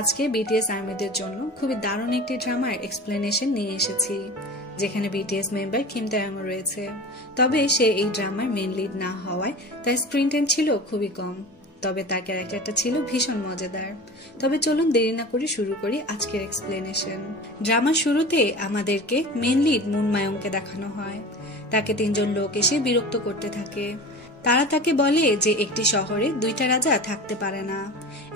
আজকে বিটিএস আর্মিদের জন্য খুবই দারুণ একটি ড্রামার এক্সপ্লেনেশন নিয়ে এসেছি, যেখানে বিটিএস মেম্বার কিম তাeyong রয়েছে। তবে সে এই ড্রামার মেন লিড না হওয়ায় তার স্ক্রিন টাইম ছিল খুবই কম, তবে তার ক্যারেক্টারটা ছিল ভীষণ মজাদার। তবে চলুন দেরি না করে শুরু করি আজকের এক্সপ্লেনেশন। ড্রামার শুরুতে আমাদেরকে মেন লিড মুন মায়ংকে দেখানো হয়। তাকে তিনজন লোক এসে বিরক্ত করতে থাকে। তারা তাকে বলে যে একটি শহরে দুইটা রাজা থাকতে পারে না।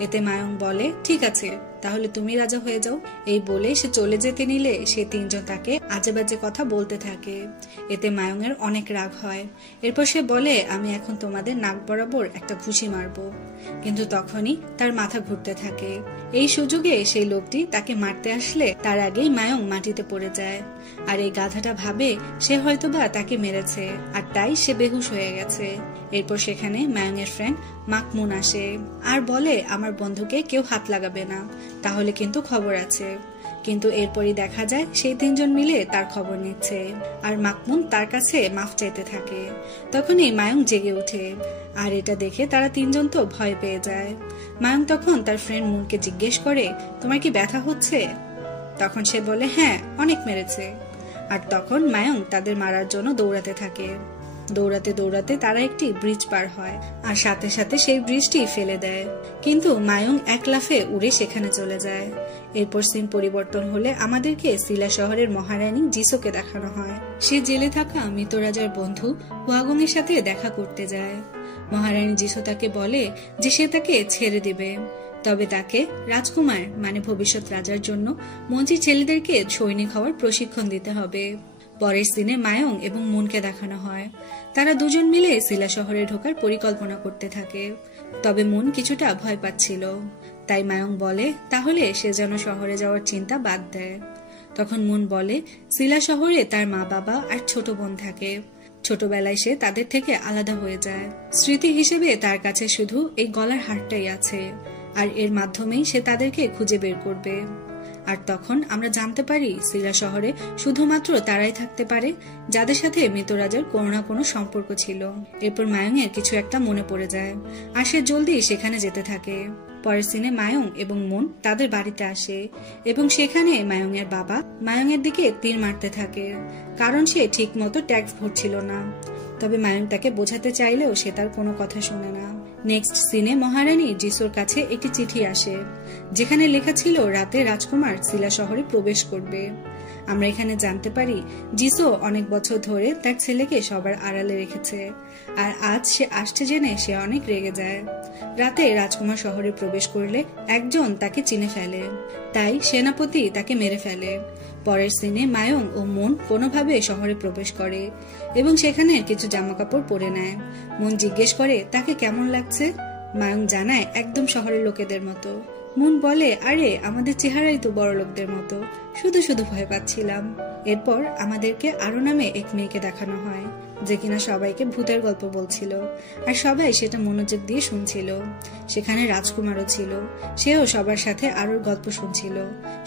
এতে মায়ং বলে, ঠিক আছে, তাহলে তুমি রাজা হয়ে যাও। এই বলে সে চলে যেতে নিলে সে তিনজন তাকে আজে বাজে কথা বলতে থাকে। এতে মায়ং এর অনেক রাগ হয়। এরপর সে বলে, আমি এখন তোমাদের নাক বরাবর একটা ঘুষি মারবো। কিন্তু তখনই তার মাথা ঘুরতে থাকে। এই সুযোগে সেই লোকটি তাকে মারতে আসলে তার আগেই মায়ং মাটিতে পড়ে যায়। আর এই গাধাটা ভাবে সে হয়তোবা তাকে মেরেছে, আর তাই সে বেহুশ হয়ে গেছে। এরপর সেখানে মায়ং এর ফ্রেন্ড মাকমুন আসে আর বলে, আমার বন্ধুকে কেউ হাত লাগাবে না, তাহলে কিন্তু খবর আছে। কিন্তু এরপরই দেখা যায় সেই তিনজন মিলে তার খবর নিচ্ছে, আর মাকমুন তার কাছে মাফ চাইতে থাকে। তখনই মায়ং জেগে ওঠে, আর এটা দেখে তারা তিনজন তো ভয় পেয়ে যায়। মায়ং তখন তার ফ্রেন্ড মুনকে জিজ্ঞেস করে, তোমার কি ব্যথা হচ্ছে? তখন সে বলে, হ্যাঁ, অনেক মেরেছে। আর তখন মায়ং তাদের মারার জন্য দৌড়াতে থাকে। দৌড়াতে দৌড়াতে তারা একটি ব্রিজ পার হয়, আর সাথে সাথে সেই ব্রিজটি ফেলে দেয়। কিন্তু মায়ং এক লাফে উড়ে সেখানে চলে যায়। এরপর সিন পরিবর্তন হলে আমাদেরকে সিলা শহরের মহারানী জিসোকে দেখানো হয়। সে জেলে থাকা মৃত রাজার বন্ধু ওয়াগং এর সাথে দেখা করতে যায়। মহারানী জিসো তাকে বলে যে সে তাকে ছেড়ে দিবে, তবে তাকে রাজকুমার মানে ভবিষ্যৎ রাজার জন্য মন্ত্রী ছেলেদেরকে সৈনিক হওয়ার প্রশিক্ষণ দিতে হবে। পরের সিনে মায়ং এবং মুনকে দেখানো হয়। তারা দুজন মিলে সিলা শহরে ঢোকার পরিকল্পনা করতে থাকে। তবে মুন কিছুটা ভয় পাচ্ছিল, তাই মায়ং বলে তাহলে সে যেন শহরে যাওয়ার চিন্তা বাদ দেয়। তখন মুন বলে, সিলা শহরে তার মা বাবা আর ছোট বোন থাকে। ছোটবেলায় সে তাদের থেকে আলাদা হয়ে যায়। স্মৃতি হিসেবে তার কাছে শুধু এই গলার হারটাই আছে, আর এর মাধ্যমেই সে তাদেরকে খুঁজে বের করবে। আর তখন আমরা জানতে পারি সিলা শহরে শুধুমাত্র তারাই থাকতে পারে যাদের সাথে মৃত রাজার কোনো না কোনো সম্পর্ক ছিল। এরপর মায়ং এর কিছু একটা মনে পড়ে যায়, আর সে জলদি সেখানে যেতে থাকে। পরের সিনে মায়ং এবং মুন তাদের বাড়িতে আসে, এবং সেখানে মায়ং এর বাবা মায়ং এর দিকে তীর মারতে থাকে, কারণ সে ঠিক মতো ট্যাক্স ভরছিল না। তবে মায়ং তাকে বোঝাতে চাইলেও সে তার কোনো কথা শুনে না। নেক্সট সিনে মহারানী জিসোর কাছে একটি চিঠি আসে, যেখানে লেখা ছিল রাতে রাজকুমার সিলা শহরে প্রবেশ করবে। আমরা এখানে জানতে পারি জিসো অনেক বছর ধরে তার ছেলেকে সবার আড়ালে রেখেছে, আর আজ সে আসছে জেনে সে অনেক রেগে যায়। রাতে রাজকুমার শহরে প্রবেশ করলে একজন তাকে চিনে ফেলে, তাই সেনাপতি তাকে মেরে ফেলে। পরের সিনে মায়ং ও মুন কোনোভাবে শহরে প্রবেশ করে এবং সেখানে কিছু জামা কাপড় পরে নেয়। মুন জিজ্ঞেস করে তাকে কেমন লাগছে। মায়ং জানায় একদম শহরের লোকেদের মতো। মুন বলে, আরে আমাদের চেহারাই তো বড় লোকদের মতো, শুধু শুধু ভয় পাচ্ছিলাম। এরপর আমাদেরকে আরো নামে এক মেয়েকে দেখানো হয়, যে কিনা সবাইকে ভূতের গল্প বলছিল, আর সবাই সেটা মনোযোগ দিয়ে শুনছিল। সেখানে রাজকুমারও ছিল, সেও সবার সাথে আরোর গল্প শুনছিল।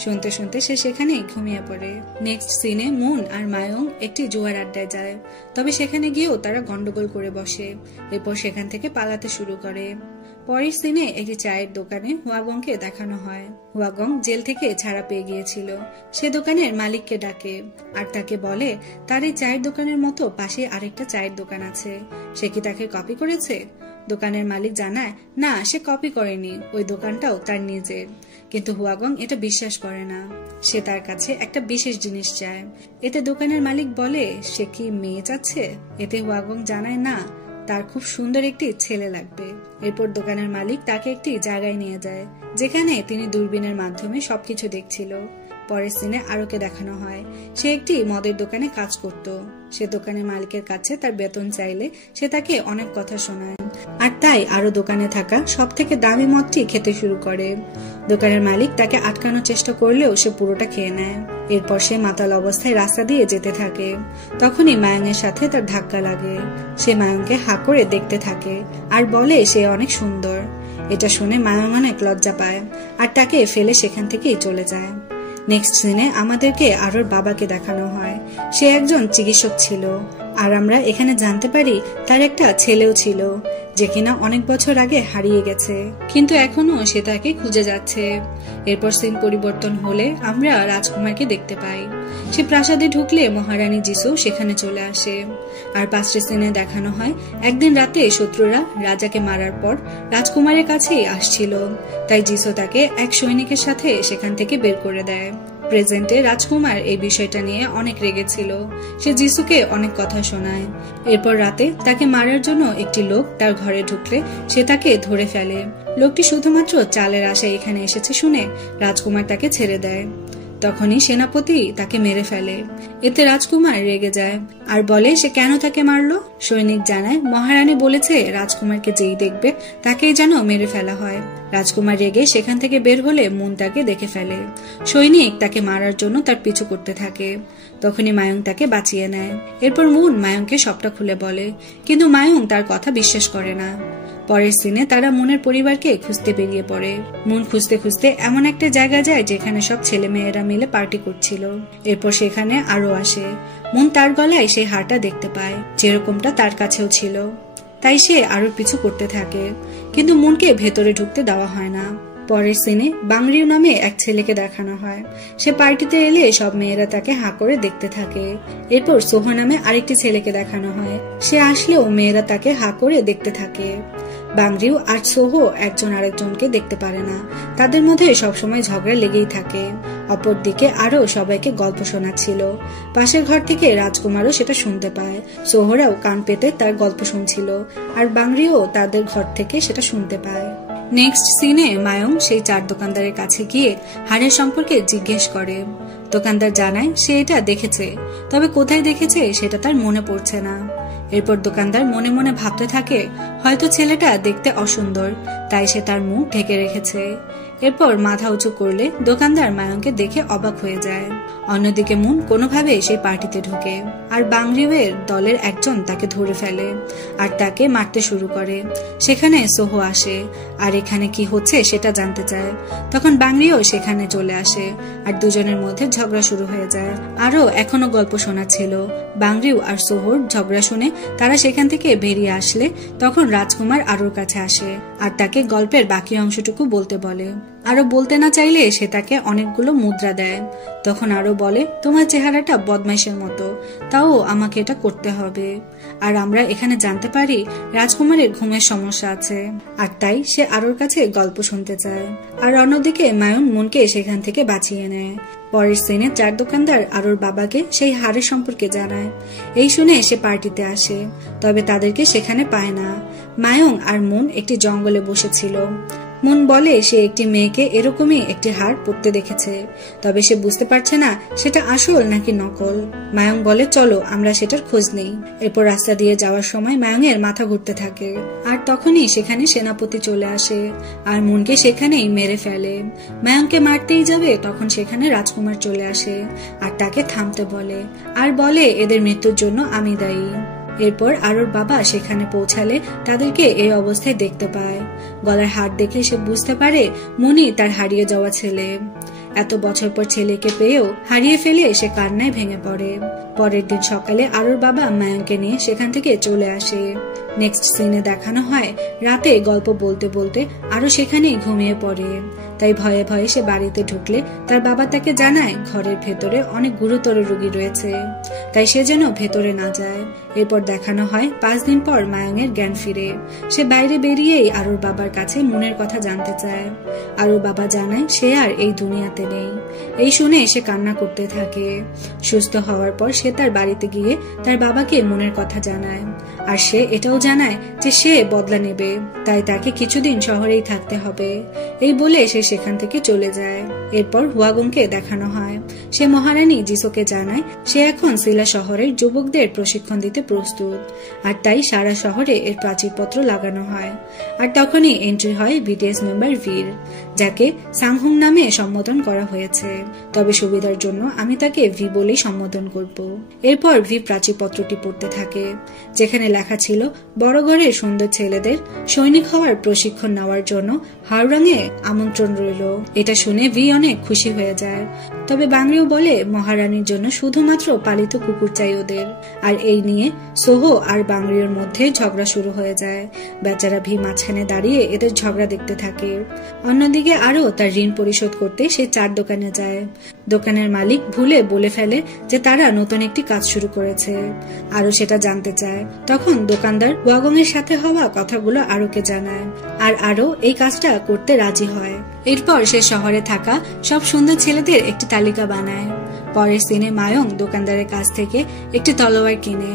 শুনতে শুনতে সে সেখানে ঘুমিয়ে পড়ে। নেক্সট সিনে মুন আর মায়ং একটি জুয়ার আড্ডায় যায়, তবে সেখানে গিয়েও তারা গন্ডগোল করে বসে। এরপর সেখান থেকে পালাতে শুরু করে। পরের সিনে একটি চায়ের দোকানে ওয়াগংকে দেখানো হয়। ওয়াগং জেল থেকে ছাড়া পেয়ে গিয়েছিল। সে দোকানের মালিককে ডাকে আর তাকে বলে তার এই চায়ের দোকানের মতো পাশে আরেকটা চায়ের দোকান আছে, সে কি তাকে কপি করেছে? দোকানের মালিক জানায়, না, সে কপি করেনি, ওই দোকানটাও তার নিজের। কিন্তু ওয়াগং এটা বিশ্বাস করে না। সে তার কাছে একটা বিশেষ জিনিস চায়। এতে দোকানের মালিক বলে, সে কি মেয়ে চাচ্ছে? এতে ওয়াগং জানায়, না, তার খুব সুন্দর একটি ছেলে লাগবে। এরপর দোকানের মালিক তাকে একটি জায়গায় নিয়ে যায়, যেখানে তিনি দূরবীনের মাধ্যমে সবকিছু দেখছিল। পরের সিনে আরোকে দেখানো হয়। সে একটি মদের দোকানে কাজ করত। সে দোকানের মালিকের কাছে তার বেতন চাইলে সে তাকে অনেক কথা শোনায়, আর তাই আরো দোকানে থাকা সব থেকে দামি মদটি খেতে শুরু করে। দোকানের মালিক তাকে আটকানোর চেষ্টা করলেও সে পুরোটা খেয়ে নেয়। এরপর সে মাতাল অবস্থায় রাস্তা দিয়ে যেতে থাকে। তখনই মায়ং এর সাথে তার ধাক্কা লাগে। সে মায়ংকে হা করে দেখতে থাকে আর বলে সে অনেক সুন্দর। এটা শুনে মায়ং অনেক লজ্জা পায় আর তাকে ফেলে সেখান থেকেই চলে যায়। নেক্সট সিনে আমাদেরকে আরোর বাবাকে দেখানো হয়। সে একজন চিকিৎসক ছিল আর আমরা এখানে জানতে পারি তার একটা ছেলেও ছিল, যে কিনা অনেক বছর আগে হারিয়ে গেছে, কিন্তু এখনো সে তাকে খুঁজে যাচ্ছে। এরপর সিন পরিবর্তন হলে আমরা রাজকুমারকে দেখতে পাই। সে প্রাসাদে ঢুকলে মহারানী জিসু সেখানে চলে আসে। আর 5টি সিনে দেখানো হয় একদিন রাতে শত্রুরা রাজাকে মারার পর রাজকুমারের কাছেই আসছিল, তাই জিসু তাকে এক সৈনিকের সাথে সেখান থেকে বের করে দেয়। প্রেজেন্টে রাজকুমার এই বিষয়টা নিয়ে অনেক রেগেছিল। সে জিসুকে অনেক কথা শোনায়। এরপর রাতে তাকে মারার জন্য একটি লোক তার ঘরে ঢুকলে সে তাকে ধরে ফেলে। লোকটি শুধুমাত্র চালের আশায় এখানে এসেছে শুনে রাজকুমার তাকে ছেড়ে দেয়। তখনই সেনাপতি তাকে মেরে ফেলে। এতে রাজকুমার রেগে যায় আর বলে সে কেন তাকে মারলো। সৈনিক জানায় মহারানী বলেছে রাজকুমারকে যেই দেখবে তাকেই যেন মেরে ফেলা হয়। রাজকুমার রেগে সেখান থেকে বের হলে মুন তাকে দেখে ফেলে। সৈনিক তাকে মারার জন্য তার পিছু করতে থাকে। তখনই মায়ং তাকে বাঁচিয়ে নেয়। এরপর মুন মায়ংকে সবটা খুলে বলে, কিন্তু মায়ং তার কথা বিশ্বাস করে না। পরের সিনে তারা মুনের পরিবারকে খুঁজতে বেরিয়ে পড়ে। মুন খুঁজতে খুঁজতে এমন একটা জায়গা যায় যেখানে সব ছেলে মেয়েরা মিলে পার্টি করছিল। এরপর সেখানে আরো আসে। মুন তার গলায় সেই হারটা দেখতে পায়, যেরকমটা তার কাছেও ছিল। তাই সে আরোর পিছু করতে থাকে, কিন্তু মুনকে ভেতরে ঢুকতে দেওয়া হয় না। পরের সিনে বাংরিউ নামে এক ছেলেকে দেখানো হয়। সে পার্টিতে এলে সব মেয়েরা তাকে হাঁ করে দেখতে থাকে। এরপর সোহ নামে আরেকটি ছেলেকে দেখানো হয়। সে আসলেও মেয়েরা তাকে হাঁ করে দেখতে থাকে। বাংরিউ আর সোহ একজন আরেকজনকে দেখতে পারে না। তাদের মধ্যে সবসময় ঝগড়া লেগেই থাকে। অপরদিকে আরো সবাইকে গল্প শোনাচ্ছিল। পাশের ঘর থেকে রাজকুমারও সেটা শুনতে পায়। সোহরাও কান পেতে তার গল্প শুনছিল, আর বাংরিউ তাদের ঘর থেকে সেটা শুনতে পায়। নেক্সট সিনে মায়ং সেই 4 দোকানদারের কাছে গিয়ে হারের সম্পর্কে জিজ্ঞেস করে। দোকানদার জানায় সে এটা দেখেছে, তবে কোথায় দেখেছে সেটা তার মনে পড়ছে না। এরপর দোকানদার মনে মনে ভাবতে থাকে হয়তো ছেলেটা দেখতে অসুন্দর, তাই সে তার মুখ ঢেকে রেখেছে। এরপর মাথা উঁচু করলে দোকানদার মায়ংকে দেখে অবাক হয়ে যায়। অন্যদিকে মুন কোনোভাবে সেই পার্টিতে ঢোকে, আর বাংরিউয়ের দলের একজন তাকে ধরে ফেলে আর তাকে মারতে শুরু করে। সেখানে সোহ আসে আর এখানে কি হচ্ছে সেটা জানতে চায়। তখন বাংরিউ সেখানে চলে আসে আর দুজনের মধ্যে ঝগড়া শুরু হয়ে যায়। আরো এখনো গল্প শোনাচ্ছিল। বাংরিউ আর সোহর ঝগড়া শুনে তারা সেখান থেকে বেরিয়ে আসলে তখন রাজকুমার আরোর কাছে আসে আর তাকে গল্পের বাকি অংশটুকু বলতে বলে। আরো বলতে না চাইলে সে তাকে অনেকগুলো মুদ্রা দেয়। তখন আরো বলে তোমার চেহারাটা বদমাইশের মতো, তাও আমাকে এটা করতে হবে। আর আমরা এখানে জানতে পারি রাজকুমারের ঘুমের সমস্যা আছে, আর তাই সে আরোর কাছে গল্প শুনতে চায়। আর অন্যদিকে মায়ন মুনকে সেখান থেকে বাঁচিয়ে নেয়। পরের সিনে 4 দোকানদার আরোর বাবাকে সেই হারের সম্পর্কে জানায়। এই শুনে সে পার্টিতে আসে, তবে তাদেরকে সেখানে পায় না। মায়ং আর মুন একটি জঙ্গলে বসেছিল। মুন বলে সে একটি মেয়েকে এরকমই একটি হার পরতে দেখেছে, তবে সে বুঝতে পারছে না সেটা আসল নাকি নকল। মায়ং বলে চলো আমরা সেটার খোঁজ নেই। এরপর রাস্তা দিয়ে যাওয়ার সময় মায়ং এর মাথা ঘুরতে থাকে, আর তখনই সেখানে সেনাপতি চলে আসে আর মুনকে সেখানেই মেরে ফেলে। মায়ংকে মারতেই যাবে তখন সেখানে রাজকুমার চলে আসে আর তাকে থামতে বলে, আর বলে এদের মৃত্যুর জন্য আমি দায়ী। এরপর আরোর বাবা সেখানে পৌঁছালে তাদেরকে এই অবস্থায় দেখতে পায়। গলার হার দেখে সে বুঝতে পারে মুনি তার হারিয়ে যাওয়া ছেলে। এত বছর পর ছেলেকে পেয়েও হারিয়ে ফেলে সে কান্নায় ভেঙে পড়ে। পরের দিন সকালে আরোর বাবা মায়ংকে নিয়ে সেখান থেকে চলে আসে। নেক্সট সিনে দেখানো হয় রাতে গল্প বলতে বলতে আরো সেখানেই ঘুমিয়ে পড়ে। তাই ভয়ে ভয়ে সে বাড়িতে ঢুকলে তার বাবা তাকে জানায় ঘরের ভেতরে অনেক গুরুতর রোগী রয়েছে, তাই সে যেন ভেতরে না যায়। এরপর দেখানো হয় 5 দিন পর মায়ংয়ের জ্ঞান ফিরে। সে বাইরে বেরিয়েই আরোর বাবার কাছে মুনের কথা জানতে চায়। আরোর বাবা জানায় সে আর এই দুনিয়াতে নেই। এই শুনে সে কান্না করতে থাকে। সুস্থ হওয়ার পর সে তার বাড়িতে গিয়ে তার বাবাকে মুনের কথা জানায়, আর সে এটাও জানায় যে সে বদলা নেবে, তাই তাকে কিছুদিন শহরেই থাকতে হবে। এই বলে সে সেখান থেকে চলে যায়। এরপর হুয়াগংকে দেখানো হয়। সে মহারানী জিসোকে জানায় সে এখন সিলা শহরের যুবকদের প্রশিক্ষণ দিতে প্রস্তুত, আর তাই সারা শহরে এর প্রাচীরপত্র লাগানো হয়। আর তখনই এন্ট্রি হয় বিটিএস মেম্বার ভীর। যাকে সামহুং নামে সম্বোধন করা হয়েছে, তবে সুবিধার জন্য আমি তাকে ভি বলেই সম্বোধন করব। এরপর ভি প্রাচীরপত্রটি পড়তে থাকে, যেখানে লেখা ছিল বড় ঘরের সুন্দর ছেলেদের সৈনিক হওয়ার প্রশিক্ষণ নেওয়ার জন্য হাওড়াঙে আমন্ত্রণ রইল। এটা শুনে ভি অনেক খুশি হয়ে যায়। তবে বাংরিও বলে মহারানীর জন্য শুধুমাত্র পালিত কুকুর চাই ওদের। আর এই নিয়ে সোহো আর বাংরিওর মধ্যে ঝগড়া শুরু হয়ে যায়। বেচারা ভি মাঝখানে দাঁড়িয়ে এদের ঝগড়া দেখতে থাকে। অন্যদিকে আরো তার ঋণ পরিশোধ করতে সে চার দোকানে যায়। দোকানের মালিক ভুলে বলে ফেলে যে তারা নতুন একটি কাজ শুরু করেছে। আরো সেটা জানতে চায়। তখন দোকানদার ওয়াগংয়ের সাথে হওয়া কথাগুলো আরোকে জানায়, আর আরো এই কাজটা করতে রাজি হয়। এরপর সে শহরে থাকা সব সুন্দর ছেলেদের একটি তালিকা বানায়। পরের সিনে মায়ং দোকানদারের কাছ থেকে একটি তলোয়ার কিনে।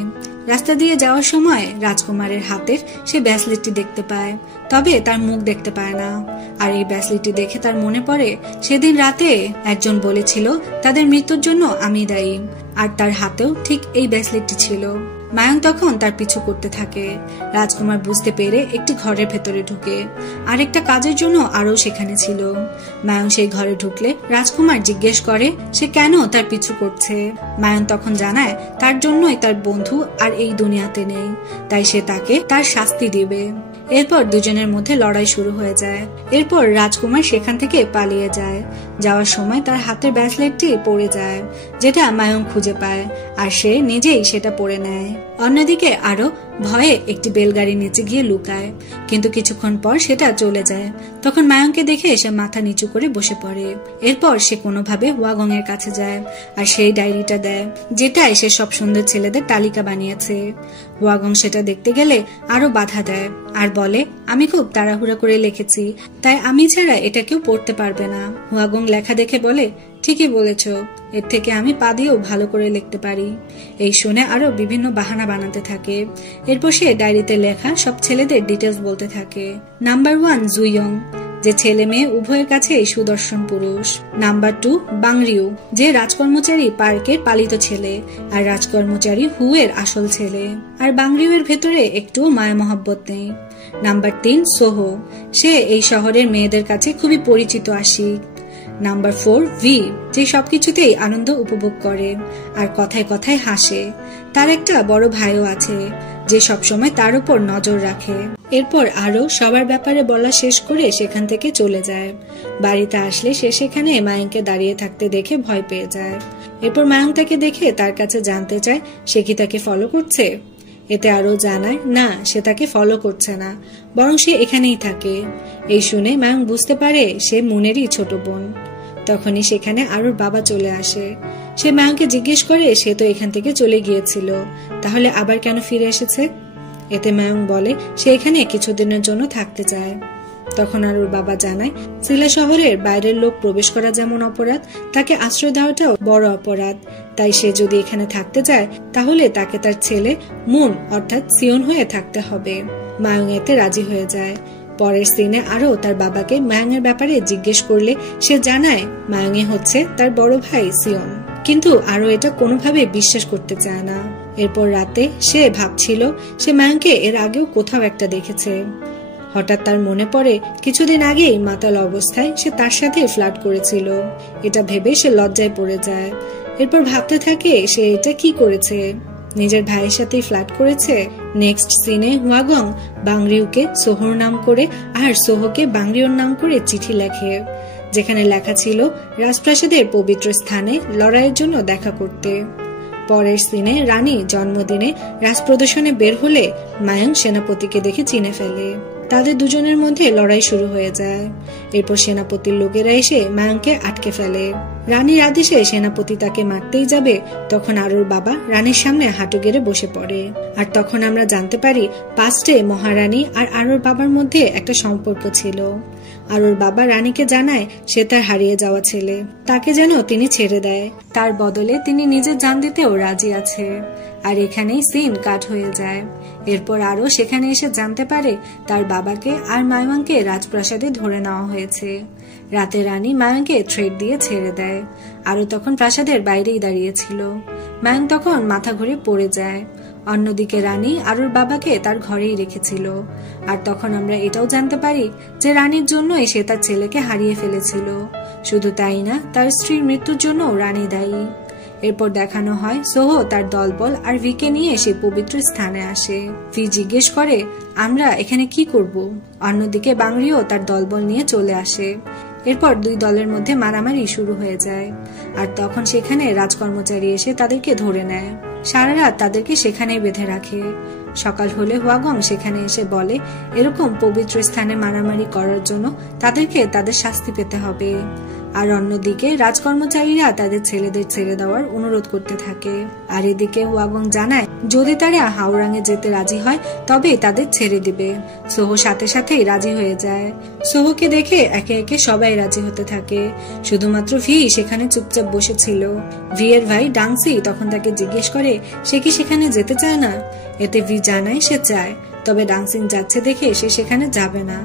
রাস্তা দিয়ে যাওয়ার সময় রাজকুমারের হাতের সে ব্যাসলেটটি দেখতে পায়, তবে তার মুখ দেখতে পায় না। আর এই ব্যাসলেটটি দেখে তার মনে পড়ে সেদিন রাতে একজন বলেছিল তাদের মৃত্যুর জন্য আমি দায়ী, আর তার হাতেও ঠিক এই ব্যাসলেটটি ছিল। মায়ং তখন তার পিছু করতে থাকে। রাজকুমার বুঝতে পেরে একটি ঘরের ভেতরে ঢুকে। আর একটা কাজের জন্য আরো সেখানে ছিল। মায়ং সেই ঘরে ঢুকলে রাজকুমার জিজ্ঞেস করে সে কেন তার পিছু করছে। মায়ং তখন জানায় তার জন্যই তার বন্ধু আর এই দুনিয়াতে নেই, তাই সে তাকে তার শাস্তি দিবে। এরপর দুজনের মধ্যে লড়াই শুরু হয়ে যায়। এরপর রাজকুমার সেখান থেকে পালিয়ে যায়। যাওয়ার সময় তার হাতের ব্যাসলেটটি পড়ে যায়, যেটা মায়ং খুঁজে পায়, আর সে নিজেই সেটা পরে নেয়। অন্যদিকে আরো ভয়ে একটি বেলগাড়ির নিচে গিয়ে লুকায়, কিন্তু কিছুক্ষণ পর সেটা চলে যায়। তখন মায়ংকে দেখে সে মাথা নিচু করে বসে পড়ে। এরপর সে কোনোভাবে ওয়াগং এর কাছে যায় আর সেই ডায়েরিটা দেয়, যেটাই সে সব সুন্দর ছেলেদের তালিকা বানিয়েছে। ওয়াগং সেটা দেখতে গেলে আরো বাধা দেয় আর বলে আমি খুব তাড়াহুড়া করে লিখেছি, তাই আমি ছাড়া এটা কেউ পড়তে পারবে না। ওয়াগং লেখা দেখে বলে ঠিকই বলেছ, এর থেকে আমি পা দিয়েও ভালো করে লিখতে পারি। এই শুনে আরো বিভিন্ন বাহানা বানাতে থাকে। এরপর সে ডায়েরিতে লেখা সব ছেলেদের ডিটেলস বলতে থাকে। নাম্বার 1 জুইয়ং, যে ছেলে মেয়ে উভয়ের কাছে সুদর্শন পুরুষ। নাম্বার 2 বাংরিউ, যে রাজকর্মচারী পার্কের পালিত ছেলে আর রাজকর্মচারী হুয়ের আসল ছেলে, আর বাংরিউ এর ভেতরে একটু মায়া মহব্বত নেই। নাম্বার 3 সোহো, সে এই শহরের মেয়েদের কাছে খুবই পরিচিত আশিক। নাম্বার 4 ভি, যে সবকিছুতেই আনন্দ উপভোগ করে আর কথায় কথায় হাসে। তার একটা বড় ভাইও আছে যে সবসময় তার উপর নজর রাখে। এরপর আরো সবার ব্যাপারে বলা শেষ করে সেখান থেকে চলে যায়। বাড়িতে আসলে সে সেখানে মায়ংকে দাঁড়িয়ে থাকতে দেখে ভয় পেয়ে যায়। এরপর মায়ং তাকে দেখে তার কাছে জানতে চায় সে কি তাকে ফলো করছে। এতে আরো জানায় না, সে তাকে ফলো করছে না, বরং সে এখানেই থাকে। এই শুনে মায়ং বুঝতে পারে সে মুনেরই ছোট বোন। তখনই সেখানে আরোর বাবা চলে আসে। সে মায়ংকে জিজ্ঞেস করে সে তো এখান থেকে চলে গিয়েছিল, তাহলে আবার কেন ফিরে এসেছে। এতে মায়ং বলে সে এখানে কিছুদিনের জন্য থাকতে চায়। তখন আরোর বাবা জানায় সিলা শহরের বাইরের লোক প্রবেশ করা যেমন অপরাধ, তাকে আশ্রয় দেওয়াটাও বড় অপরাধ। তাই সে যদি এখানে থাকতে চায় তাহলে তাকে তার ছেলে মুন অর্থাৎ সিয়ন হয়ে থাকতে হবে। মায়ং এতে রাজি হয়ে যায়। পরের সিনে আরো তার বাবাকে মায়ং এর ব্যাপারে জিজ্ঞেস করলে সে জানায় মায়ং হচ্ছে তার বড় ভাই সিয়ন, কিন্তু আরো এটা কোনোভাবে বিশ্বাস করতে চায় না। এরপর রাতে সে ভাবছিল সে মায়ংকে এর আগেও কোথাও একটা দেখেছে। হঠাৎ তার মনে পড়ে কিছুদিন আগেই মাতাল অবস্থায় সে তার সাথে ফ্লার্ট করেছিল। এটা ভেবে সে লজ্জায় পড়ে যায়। এরপর ভাবতে থাকে সে এটা কি করেছে, নিজের ভাইয়ের সাথে ফ্লার্ট করেছে। নেক্সট সিনে ওয়াগং বাংরিউকে সোহর নাম করে আর সোহকে বাংরিওর নাম করে চিঠি লেখে, যেখানে লেখা ছিল রাজপ্রাসাদের পবিত্র স্থানে লড়াইয়ের জন্য দেখা করতে। পরের সিনে রানী জন্মদিনে রাজপ্রদর্শনে বের হলে মায়ং সেনাপতিকে দেখে চিনে ফেলে। তাদের দুজনের মধ্যে লড়াই শুরু হয়ে যায়। এরপর সেনাপতির লোকেরা এসে মায়ংকে আটকে ফেলে। রানীর আদেশে সেনাপতি তাকে মারতেই যাবে, তখন আরোর বাবা রানীর সামনে হাঁটু গেড়ে বসে পড়ে। আর তখন আমরা জানতে পারি পাস্টে মহারানী আর আরোর বাবার মধ্যে একটা সম্পর্ক ছিল। আরোর বাবা রানীকে জানায় সে তার হারিয়ে যাওয়া ছেলে, তাকে যেন তিনি ছেড়ে দেয়, তার বদলে তিনি নিজের জান দিতেও রাজি আছে। আর এখানেই সিন কাট হয়ে যায়। এরপর আরো সেখানে এসে জানতে পারে তার বাবাকে আর মায়ংকে রাজপ্রাসাদে ধরে নেওয়া হয়েছে। রাতে রানী মায়ংকে থ্রেড দিয়ে ছেড়ে দেয়। আরো তখন প্রাসাদের বাইরেই দাঁড়িয়েছিল। মায়ং তখন মাথা ঘুরে পড়ে যায়। অন্যদিকে রানী আরুর বাবাকে তার ঘরেই রেখেছিল। আর তখন আমরা এটাও জানতে পারি যে রানীর জন্যই সে তার ছেলেকে হারিয়ে ফেলেছিল। শুধু তাই না, তার স্ত্রীর মৃত্যুর জন্য রানী দায়ী। এরপর দেখানো হয় সোহো তার দলবল আর ভিকে নিয়ে সে পবিত্র স্থানে আসে। ভি জিজ্ঞেস করে, আমরা এখানে কি করব? অন্যদিকে বাংরিও তার দলবল নিয়ে চলে আসে। এরপর দুই দলের মধ্যে মারামারি শুরু হয়ে যায়। আর তখন সেখানে রাজকর্মচারী এসে তাদেরকে ধরে নেয়। সারা রাত তাদেরকে সেখানেই বেঁধে রাখে। সকাল হলে হুয়াগং সেখানে এসে বলে, এরকম পবিত্র স্থানে মারামারি করার জন্য তাদেরকে তাদের শাস্তি পেতে হবে। আর অন্যদিকে রাজকর্মচারীরা তাদের ছেলেদের ছেড়ে দেওয়ার অনুরোধ করতে থাকে। আর এদিকে হুয়াগং জানায় যদি তারা হাওরাঙে যেতে রাজি হয় তবে তাদের ছেড়ে দিবে। সোহো সাথে সাথেই রাজি হয়ে যায়। সোহোকে দেখে একে একে সবাই রাজি হতে থাকে। শুধুমাত্র ভি সেখানে চুপচাপ বসেছিল। ভি এর ভাই ডাংসি তখন তাকে জিজ্ঞেস করে সে কি সেখানে যেতে চায় না। এতে ভি জানায় সে চায়, তবে ডাংসিং যাচ্ছে দেখে সে সেখানে যাবে না।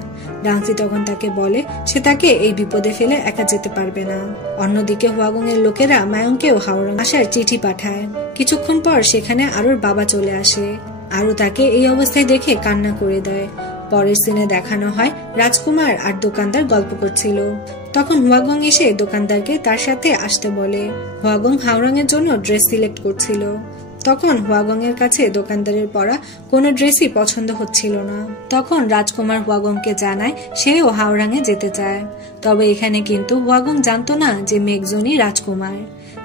ডাংসি তখন তাকে বলে সে তাকে এই বিপদে ফেলে একা যেতে পারবে না। অন্যদিকে হুয়াগং এর লোকেরা মায়ংকেও হাওড়াং আসার চিঠি পাঠায়। কিছুক্ষণ পর সেখানে আরুর বাবা চলে আসে। আরু তাকে এই অবস্থায় দেখে কান্না করে দেয়। পরের সিনে দেখানো হয় রাজকুমার আর দোকানদার গল্প করছিল। তখন হুয়াগং এসে দোকানদারকে তার সাথে আসতে বলে। হুয়াগং হাওড়াং এর জন্য ড্রেস সিলেক্ট করছিল। তখন হুয়াগং এর কাছে দোকানদারের পরা কোনো ড্রেসই পছন্দ হচ্ছিল না। তখন রাজকুমার হুয়াগংকে জানায় সেও হাওড়াঙে যেতে চায়। তবে এখানে কিন্তু হুয়াগং জানতো না যে মেঘজনই রাজকুমার।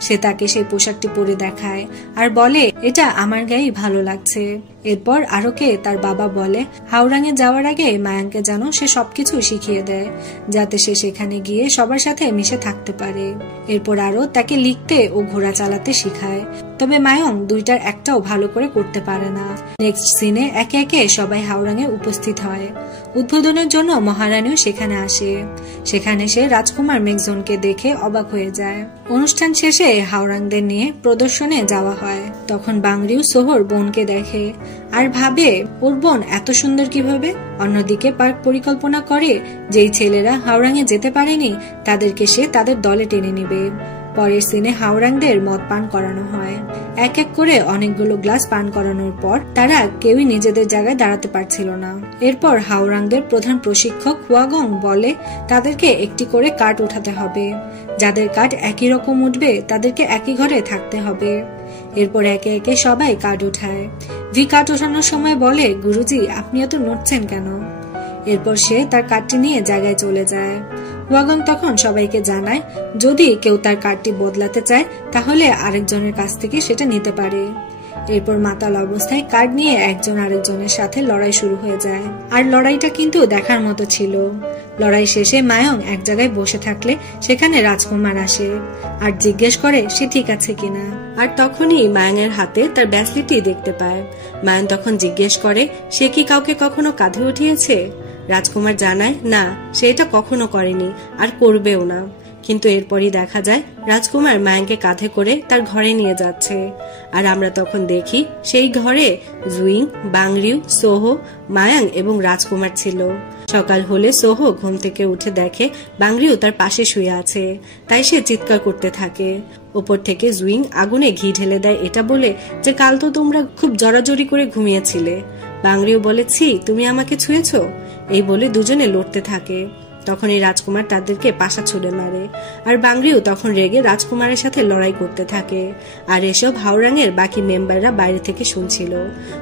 সে তাকে সেই পোশাকটি পরে দেখায় আর বলে এটা আমার গায়ে ভালো লাগছে। এরপর আরোকে তার বাবা বলে হাওড়াঙে যাওয়ার আগে মায়াংকে যেন সে সবকিছু শিখিয়ে দেয়, যাতে সে সেখানে গিয়ে সবার সাথে মিশে থাকতে পারে। এরপর আরো তাকে লিখতে ও ঘোড়া চালাতে শিখায়। তবে মায়ং দুইটার একটাও ভালো করে করতে পারে না। নেক্সট সিনে একে একে সবাই হাওড়াঙে উপস্থিত হয়। উদ্বোধনের জন্য মহারানীও সেখানে আসে। সেখানে সে রাজকুমার মেঘজনকে দেখে অবাক হয়ে যায়। অনুষ্ঠান শেষে হাওড়াংদের নিয়ে প্রদর্শনে যাওয়া হয়। তখন বাংরিও সোহর বোনকে দেখে আর ভাবে ওর বোন এত সুন্দর কিভাবে। অন্যদিকে পার্ক পরিকল্পনা করে যেই ছেলেরা হাওড়াঙে যেতে পারেনি তাদেরকে সে তাদের দলে টেনে নিবে। পরের সিনে হাওড়াংদের মদ পান করানো হয়। এক এক করে অনেকগুলো গ্লাস পান করানোর পর তারা কেউই নিজেদের জায়গায় দাঁড়াতে পারছিল না। এরপর হাওড়াংদের প্রধান প্রশিক্ষক হুয়াগং বলে তাদেরকে একটি করে কাঠ উঠাতে হবে। যাদের কাঠ একই রকম উঠবে তাদেরকে একই ঘরে থাকতে হবে। এরপর একে একে সবাই কাঠ উঠায়। ভি কাঠ ওঠানোর সময় বলে, গুরুজি আপনি এত নড়ছেন কেন? এরপর সে তার কাঠটি নিয়ে জায়গায় চলে যায়। হুয়াগং তখন সবাইকে জানায় যদি কেউ তার কাঠটি বদলাতে চায় তাহলে আরেকজনের কাছ থেকে সেটা নিতে পারে। এরপর মাতাল অবস্থায় কাঠ নিয়ে একজন আরেকজনের সাথে লড়াই শুরু হয়ে যায়। আর লড়াইটা কিন্তু দেখার মতো ছিল। লড়াই শেষে মায়ং এক জায়গায় বসে থাকলে সেখানে রাজকুমার আসে আর জিজ্ঞেস করে সে ঠিক আছে কিনা। আর তখনই মায়ং এর হাতে তার ব্যাসলিটি দেখতে পায়। মায়ং তখন জিজ্ঞেস করে সে কি কাউকে কখনো কাঁধে উঠিয়েছে। রাজকুমার জানায় না, সে এটা কখনো করেনি আর করবেও না। কিন্তু এরপরই দেখা যায় রাজকুমার মায়াংকে কাঁধে করে তার ঘরে নিয়ে যাচ্ছে। আর আমরা তখন দেখি সেই ঘরে জুইং, বাংরিউ, সোহো, মায়াং এবং রাজকুমার ছিল। সকাল হলে সোহো ঘুম থেকে উঠে দেখে বাংরিউ তার পাশে শুয়ে আছে। তাই সে চিৎকার করতে থাকে। উপর থেকে জুইং আগুনে ঘি ঢেলে দেয় এটা বলে যে কাল তো তোমরা খুব জড়াজড়ি করে ঘুমিয়েছিলে। বাংরিউ বলে ছি, তুমি আমাকে ছুঁয়েছো। এই বলে দুজনে লড়তে থাকে। তখন এই রাজকুমার তাদেরকে পাশা ছুড়ে মারে। আর বাংরিও তখন রেগে রাজকুমারের সাথে লড়াই করতে থাকে। আর এসব হাওড়াঙের বাকি মেম্বাররা বাইরে থেকে শুনছিল।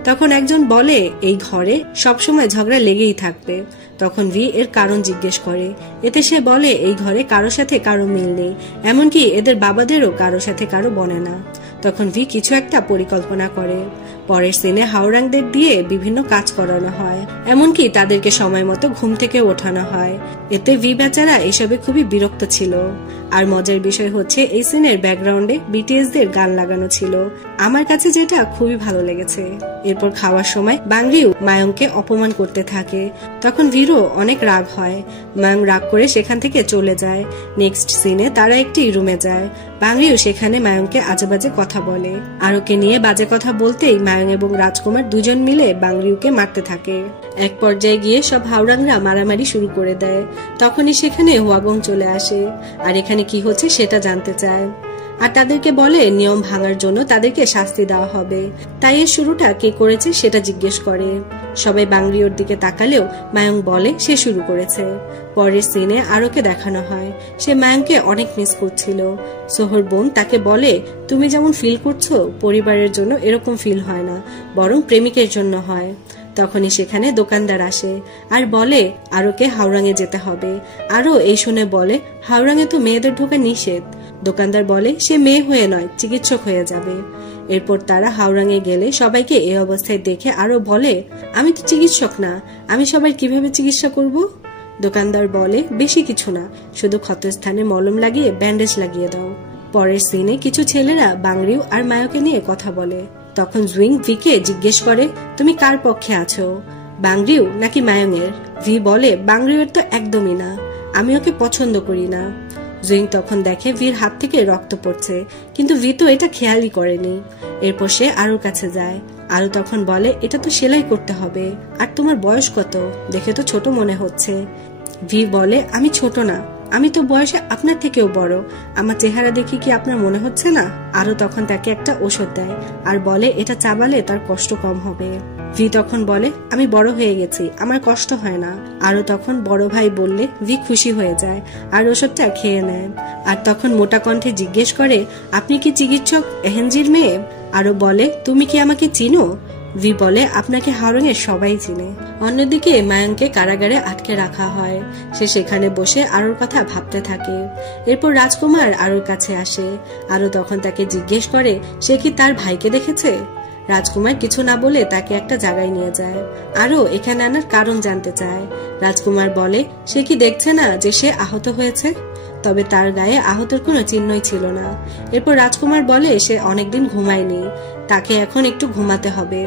তখন একজন বলে এই ঘরে সবসময় ঝগড়া লেগেই থাকবে। তখন ভি এর কারণ জিজ্ঞেস করে। এতে সে বলে এই ঘরে কারো সাথে কারো মিল নেই, এমনকি এদের বাবাদেরও কারো সাথে কারো বনে না। তখন ভি কিছু একটা পরিকল্পনা করে। পরের সিনে হাওড়াংদের দিয়ে বিভিন্ন কাজ করানো হয়, এমনকি তাদেরকে সময় মতো ঘুম থেকে ওঠানো হয়। এতে ভি বেচারা এসবে খুবই বিরক্ত ছিল। আর মজার বিষয় হচ্ছে এই সিনের ব্যাকগ্রাউন্ডে বিটিএস দের গান লাগানো ছিল, আমার কাছে যেটা খুবই ভালো লেগেছে। এরপর খাওয়ার সময় বাংরিউ মায়ংকে অপমান করতে থাকে। তখন ভিরো অনেক রাগ হয়। মায়ং রাগ করে সেখান থেকে চলে যায়। নেক্সট সিনে তারা একটি রুমে যায়। বাংরিউ সেখানে মায়ংকে আজেবাজে কথা বলে। আরোকে নিয়ে বাজে কথা বলতেই মায়ং এবং রাজকুমার দুজন মিলে বাংরিউকে মারতে থাকে। এক পর্যায়ে গিয়ে সব হাওড়াংরা মারামারি শুরু করে দেয়। তখনই সেখানে হুয়াগং চলে আসে আর এখানে কি হচ্ছে সেটা জানতে চায়। আর তাদেরকে বলে নিয়ম ভাঙার জন্য তাদেরকে শাস্তি দেওয়া হবে। তাই এর শুরুটা কে করেছে সেটা জিজ্ঞেস করে। সবাই বাংরিওর দিকে তাকালেও মায়ং বলে সে শুরু করেছে। পরের সিনে আরোকে দেখানো হয় সে মায়ংকে অনেক মিস করছিল। সোহর বোন তাকে বলে তুমি যেমন ফিল করছো পরিবারের জন্য এরকম ফিল হয় না, বরং প্রেমিকের জন্য হয়। তখনই সেখানে দোকানদার আসে আর বলে আরোকে হাওড়াঙে যেতে হবে। আরো এই শুনে বলে হাওড়াঙে তো মেয়েদের ঢোকা নিষেধ। দোকানদার বলে সে মেয়ে হয়ে নয়, চিকিৎসক হয়ে যাবে। এরপর তারা হাওড়াঙে গেলে সবাইকে এই অবস্থায় দেখে আরো বলে আমি তো চিকিৎসক না, আমি সবাই কিভাবে চিকিৎসা করব? দোকানদার বলে বেশি কিছু না, শুধু ক্ষতস্থানে মলম লাগিয়ে ব্যান্ডেজ লাগিয়ে দাও। পরের সিনে কিছু ছেলেরা বাংরিউ আর মায়কে নিয়ে কথা বলে। তখন জুইং ভিকে জিজ্ঞেস করে তুমি কার পক্ষে আছো, বাংরিউ নাকি মায়ংয়ের? ভি বলে বাংরিউয়ের তো একদমই না, আমি ওকে পছন্দ করি না। জুইং তখন দেখে ভির হাত থেকে রক্ত পড়ছে, কিন্তু ভি তো এটা খেয়ালই করেনি। এরপর সে আরোর কাছে যায়। আরো তখন বলে এটা তো সেলাই করতে হবে, আর তোমার বয়স কত, দেখে তো ছোট মনে হচ্ছে। ভি বলে আমি ছোট না, আমি তো বয়সে আপনার থেকেও বড়, আমার চেহারা দেখি কি আপনার মনে হচ্ছে না? আরো তখন তাকে একটা ওষুধ দেয় আর বলে এটা চাবালে তার কষ্ট কম হবে। ভি তখন বলে আমি বড় হয়ে গেছি, আমার কষ্ট হয় না। আরো তখন বড় ভাই বললে ভি খুশি হয়ে যায় আর ওষুধটা খেয়ে নেয়। আর তখন মোটা কণ্ঠে জিজ্ঞেস করে আপনি কি চিকিৎসক এহেনজির মেয়ে? আরো বলে তুমি কি আমাকে চিনো? ভি বলে আপনাকে হাওড়াঙে সবাই চিনে। অন্যদিকে মায়ংকে কারাগারে আটকে রাখা হয়। সে সেখানে বসে আরোর কথা ভাবতে থাকে। এরপর রাজকুমার আরোর কাছে আসে। আরো তখন তাকে জিজ্ঞেস করে সে কি তার ভাইকে দেখেছে। রাজকুমার কিছু না বলে তাকে একটা জায়গায় নিয়ে যায়। আরো এখানে আনার কারণ জানতে চায়। রাজকুমার বলে সে কি দেখছে না যে সে আহত হয়েছে? তবে তার গায়ে আহতের কোনো চিহ্নই ছিল না। এরপর রাজকুমার বলে সে অনেকদিন ঘুমায়নি, তাকে এখন একটু ঘুমাতে হবে।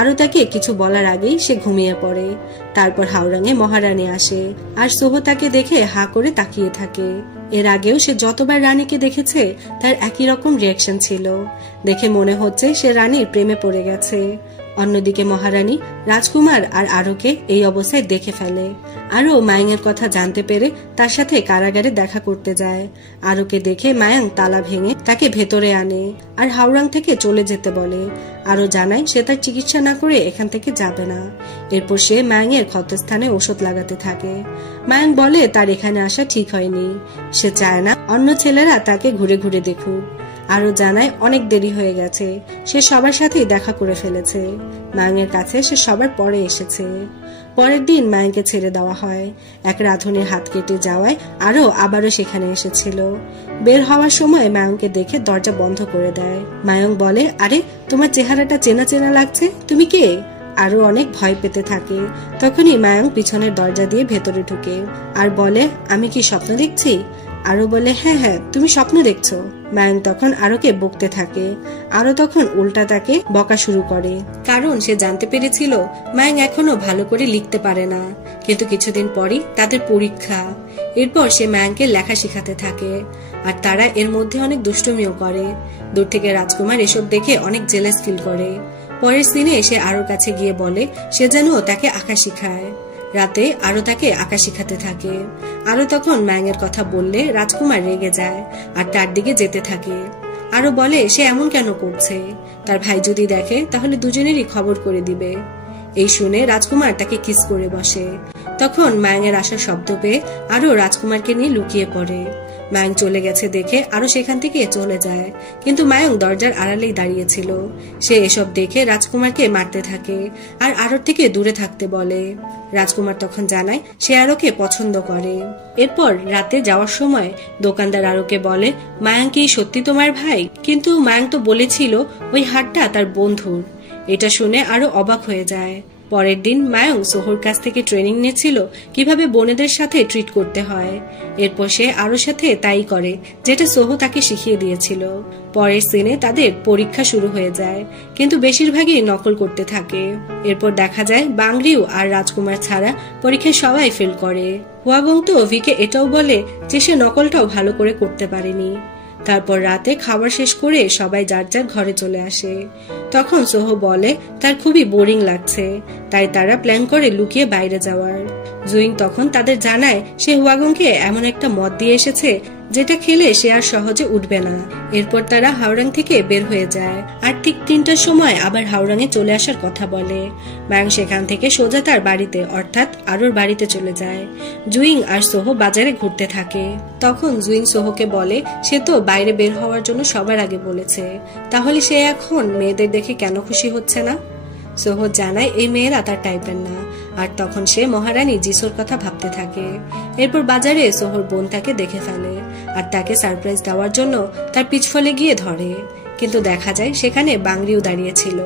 আরো তাকে কিছু বলার আগেই সে ঘুমিয়ে পড়ে। তারপর হাওড়াঙে মহারানী আসে আর সোহ তাকে দেখে হা করে তাকিয়ে থাকে। এর আগেও সে যতবার রানীকে দেখেছে তার একই রকম রিয়াকশন ছিল। দেখে মনে হচ্ছে সে রানীর প্রেমে পড়ে গেছে। অন্যদিকে মহারানী রাজকুমার আর আরোকে এই অবস্থায় দেখে ফেলে। আরো মায়ংয়ের কথা জানতে পেরে তার সাথে কারাগারে দেখা করতে যায়। আরোকে দেখে মায়ং তালা ভেঙে তাকে ভেতরে আনে আর হাওড়াং থেকে চলে যেতে বলে। আরো জানায় সে তার চিকিৎসা না করে এখান থেকে যাবে না। এরপর সে মায়ংয়ের ক্ষতস্থানে ওষুধ লাগাতে থাকে। মায়ং বলে তার এখানে আসা ঠিক হয়নি, সে চায় না অন্য ছেলেরা তাকে ঘুরে ঘুরে দেখুক। আরো জানায় অনেক দেরি হয়ে গেছে, সে সবার সাথেই দেখা করে ফেলেছে। মায়ংয়ের কাছে সে সবার পরে এসেছে। পরের দিন মায়ংকে ছেড়ে দেওয়া হয়। এক রাঁধুনির হাত কেটে যাওয়ায় আরো আবারও সেখানে এসেছিল। বের হওয়ার সময় মায়ংকে দেখে দরজা বন্ধ করে দেয়। মায়ং বলে আরে তোমার চেহারাটা চেনা চেনা লাগছে, তুমি কে? আরো অনেক ভয় পেতে থাকে। তখনই মায়ং পিছনের দরজা দিয়ে ভেতরে ঢুকে আর বলে আমি কি স্বপ্ন দেখছি? আরো বলে হ্যাঁ হ্যাঁ তুমি স্বপ্ন দেখছো। মায়ং তখন আরোকে বকতে থাকে। আরো তখন উল্টা তাকে বকা শুরু করে, কারণ সে জানতে পেরেছিল মায়ং এখনো ভালো করে লিখতে পারে না, কিন্তু কিছুদিন পরই তাদের পরীক্ষা। এরপর সে মায়ংকে লেখা শিখাতে থাকে আর তারা এর মধ্যে অনেক দুষ্টুমিও করে। দূর থেকে রাজকুমার এসব দেখে অনেক জেলাস ফিল করে। পরের সিনে সে আরোর কাছে গিয়ে বলে সে যেন তাকে আঁকা শিখায়। রাতে আরো তাকে আঁকা শিখাতে থাকে। আরো তখন মায়ংয়ের কথা বললে রাজকুমার রেগে যায় আর তার দিকে যেতে থাকে। আরো বলে সে এমন কেন করছে, তার ভাই যদি দেখে তাহলে দুজনেরই খবর করে দিবে। এই শুনে রাজকুমার তাকে কিস করে বসে। তখন মায়ংয়ের আসার শব্দ পেয়ে আরো রাজকুমারকে নিয়ে লুকিয়ে পড়ে। মায়ং চলে গেছে দেখে আরো সেখান থেকে চলে যায়, কিন্তু মায়ং দরজার আড়ালেই দাঁড়িয়েছিল। সে এসব দেখে রাজকুমারকে মারতে থাকে আর আরোর থেকে দূরে থাকতে বলে। রাজকুমার তখন জানায় সে আরোকে পছন্দ করে। এরপর রাতে যাওয়ার সময় দোকানদার আরোকে বলে মায়ং কি সত্যি তোমার ভাই? কিন্তু মায়ং তো বলেছিল ওই হারটা তার বন্ধুর। এটা শুনে আরো অবাক হয়ে যায়। পরের দিন মায়ং সোহর কাছ থেকে ট্রেনিং নিয়েছিল কিভাবে বোনেদের সাথে ট্রিট করতে হয়। এরপর সে আরোর সাথে তাই করে যেটা সোহ তাকে শিখিয়ে দিয়েছিল। পরের সিনে তাদের পরীক্ষা শুরু হয়ে যায়, কিন্তু বেশিরভাগই নকল করতে থাকে। এরপর দেখা যায় বাংরিউ আর রাজকুমার ছাড়া পরীক্ষায় সবাই ফেল করে। হুয়াগং তো ভিকে এটাও বলে যে সে নকলটাও ভালো করে করতে পারেনি। তারপর রাতে খাবার শেষ করে সবাই যার যার ঘরে চলে আসে। তখন সোহ বলে তার খুবই বোরিং লাগছে, তাই তারা প্ল্যান করে লুকিয়ে বাইরে যাওয়ার। জুইং তখন তাদের জানায় সে হুয়াগংকে এমন একটা মদ দিয়ে এসেছে যেটা খেলে সে আর সহজে উঠবে না। এরপর তারা হাওড়াং থেকে বের হয়ে যায় আর ঠিক 3টার সময় আবার হাওড়াং এ চলে আসার কথা বলে। মায়াং সেখান থেকে সোজা তার বাড়িতে অর্থাৎ আরোর বাড়িতে চলে যায়। জুইং আর সোহো বাজারে ঘুরতে থাকে। তখন জুইং সোহোকে বলে সে তো বাইরে বের হওয়ার জন্য সবার আগে বলেছে, তাহলে সে এখন মেয়েদের দেখে কেন খুশি হচ্ছে না? সোহো জানায় এই মেয়েরা তার টাইপের না। আর তখন সে মহারানী জিসোর কথা ভাবতে থাকে। এরপর বাজারে সোহর বোন তাকে দেখে ফেলে আর তাকে সারপ্রাইজ দেওয়ার জন্য তার পিছফলে গিয়ে ধরে, কিন্তু দেখা যায় সেখানে বাংরিও দাঁড়িয়ে ছিল।